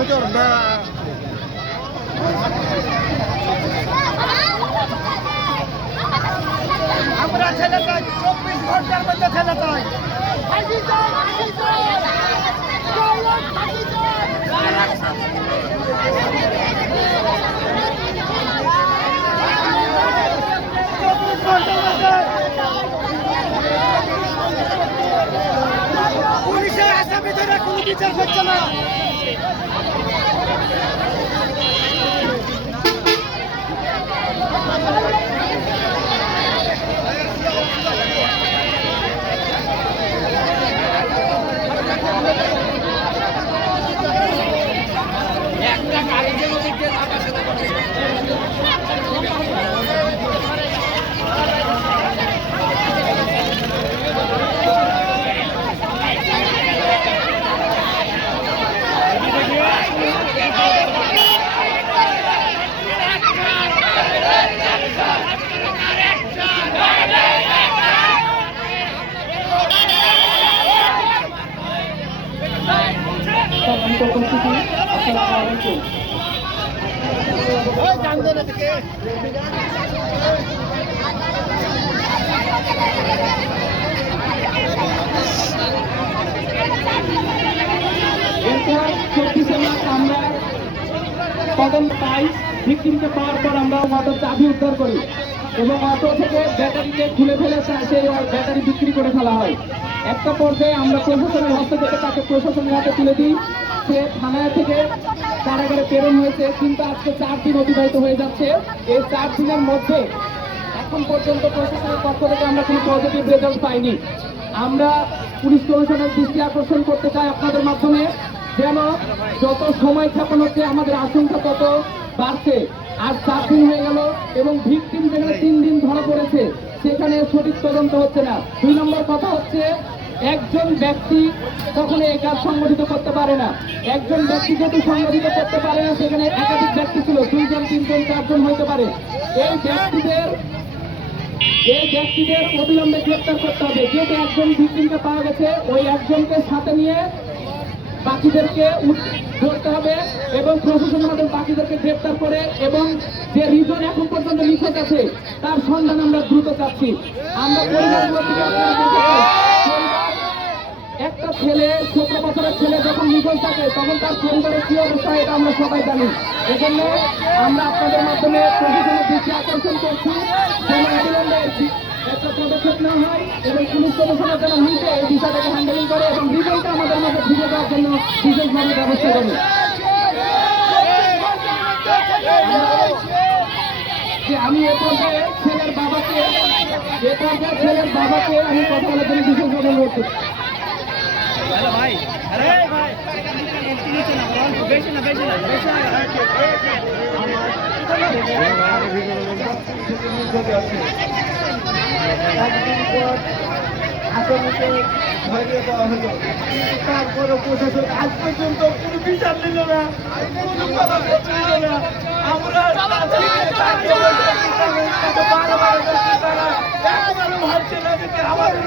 হুজুর আমরা ছেলে চাই 24 ঘন্টার মধ্যে ছেলে চাই পুলিশের আসামিদের কোনো বিচার হচ্ছে না। আমরা তদন্ত পাই, ভিকটিমকে পাওয়ার পর আমরা অটোর চাবি উদ্ধার করি এবং অটো থেকে ব্যাটারিকে খুলে ফেলে সেই ব্যাটারি বিক্রি করে ফেলা হয়। একটা পর্যায়ে আমরা প্রশাসনের হস্তক্ষেপে তাকে প্রশাসনের হাতে তুলে দিই। সে থানায় থেকে কারাগারে প্রেরণ হয়েছে, কিন্তু আজকে 4 দিন অতিবাহিত হয়ে যাচ্ছে। এই 4 দিনের মধ্যে এখন পর্যন্ত প্রশাসনের পক্ষ থেকে আমরা কোনো পজিটিভ রেজাল্ট পাইনি। আমরা পুলিশ কমিশনের দৃষ্টি আকর্ষণ করতে চাই আপনাদের মাধ্যমে, যেন যত সময় ক্ষেপণ হচ্ছে আমাদের আশঙ্কা তত বাড়ছে। আর 4 দিন হয়ে গেল এবং ভিকটিম যেখানে 3 দিন ধরা পড়েছে সেখানে সঠিক তদন্ত হচ্ছে না। 2 নম্বর কথা হচ্ছে, একজন ব্যক্তি কখনো এই কাজ সংগঠিত করতে পারে না। একজন ব্যক্তি যদি সংগঠিত করতে পারে না, সেখানে একাধিক ব্যক্তি ছিল, 2 জন 3 জন 4 জন হইতে পারে। এই ব্যক্তিদের অবিলম্বে গ্রেপ্তার করতে হবে। যেহেতু একজন ভিকটিমকে পাওয়া গেছে, ওই একজনকে সাথে নিয়ে বাকিদেরকে ধরতে হবে এবং প্রশাসন আমাদের বাকিদেরকে গ্রেপ্তার করে এবং যে রিজন এখন পর্যন্ত নিখোঁজ আছে তার সন্ধান আমরা দ্রুত চাচ্ছি। আমরা পরিবারগুলো থেকে একটা ছেলে 17 বছরের ছেলে যখন নিখোঁজ থাকে তখন তার পরিবারের কি অবস্থা এটা আমরা সবাই জানি। এজন্য আমরা আপনাদের মাধ্যমে প্রশাসনের দৃষ্টি আকর্ষণ করছি, যেন অবিলম্বে একটা পদক্ষেপ নেওয়া হয় এবং পুলিশ কমিশনার যেন নিজে এই বিষয়টাকে হ্যান্ডেলিং করে এবং রিজনটা আমাদের মধ্যে ফিরে দেওয়ার জন্য বিশেষভাবে ব্যবস্থা করে। আমি এ পর্যায়ে ছেলের বাবাকে আমি কথা বলার জন্য বিশেষভাবে অনুরোধ করছি। আসামিকে ধরিয়ে দেওয়া হলো, তারপরে প্রশাসন আজ পর্যন্ত কোনো বিচার নিল না, কোনো পদক্ষেপ নিল না। আমরা ভাবছে না যে আমাদের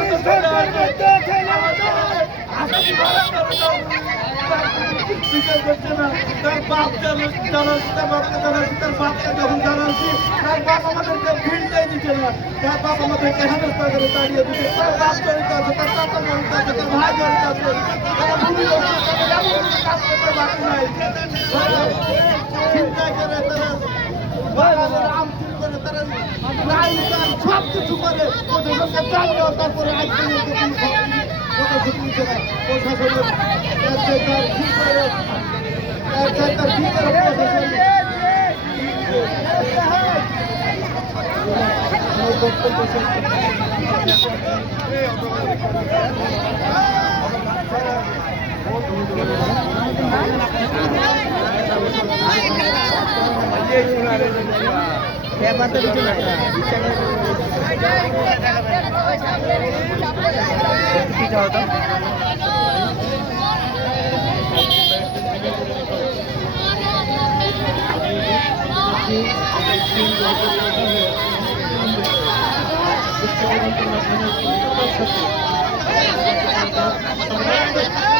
বিচার করছে না। তার বাপ জানাচ্ছি, তার বাপকে জানাচ্ছি, তার বাপকে যখন জানাচ্ছি তার বাপ আমাদেরকে ভিড়টাই দিচ্ছে না। তার বাপ আমাদেরকে হেনস্থা করে দাঁড়িয়ে দিচ্ছে। তার বাপ জড়িত আছে, তার চাচা জড়িত আছে, তার ভাই জড়িত আছে, তারা ভূমি করছে, তাদের এমন কোনো কাজ করতে বাকি নাই। চিন্তা করে তারা আমচিল করে তারা সব কিছু করে প্রশাসনকে চাপ দেওয়া, তারপরে আজ পর্যন্ত কথা শুনছে না। প্রশাসনের কি করে Thank you.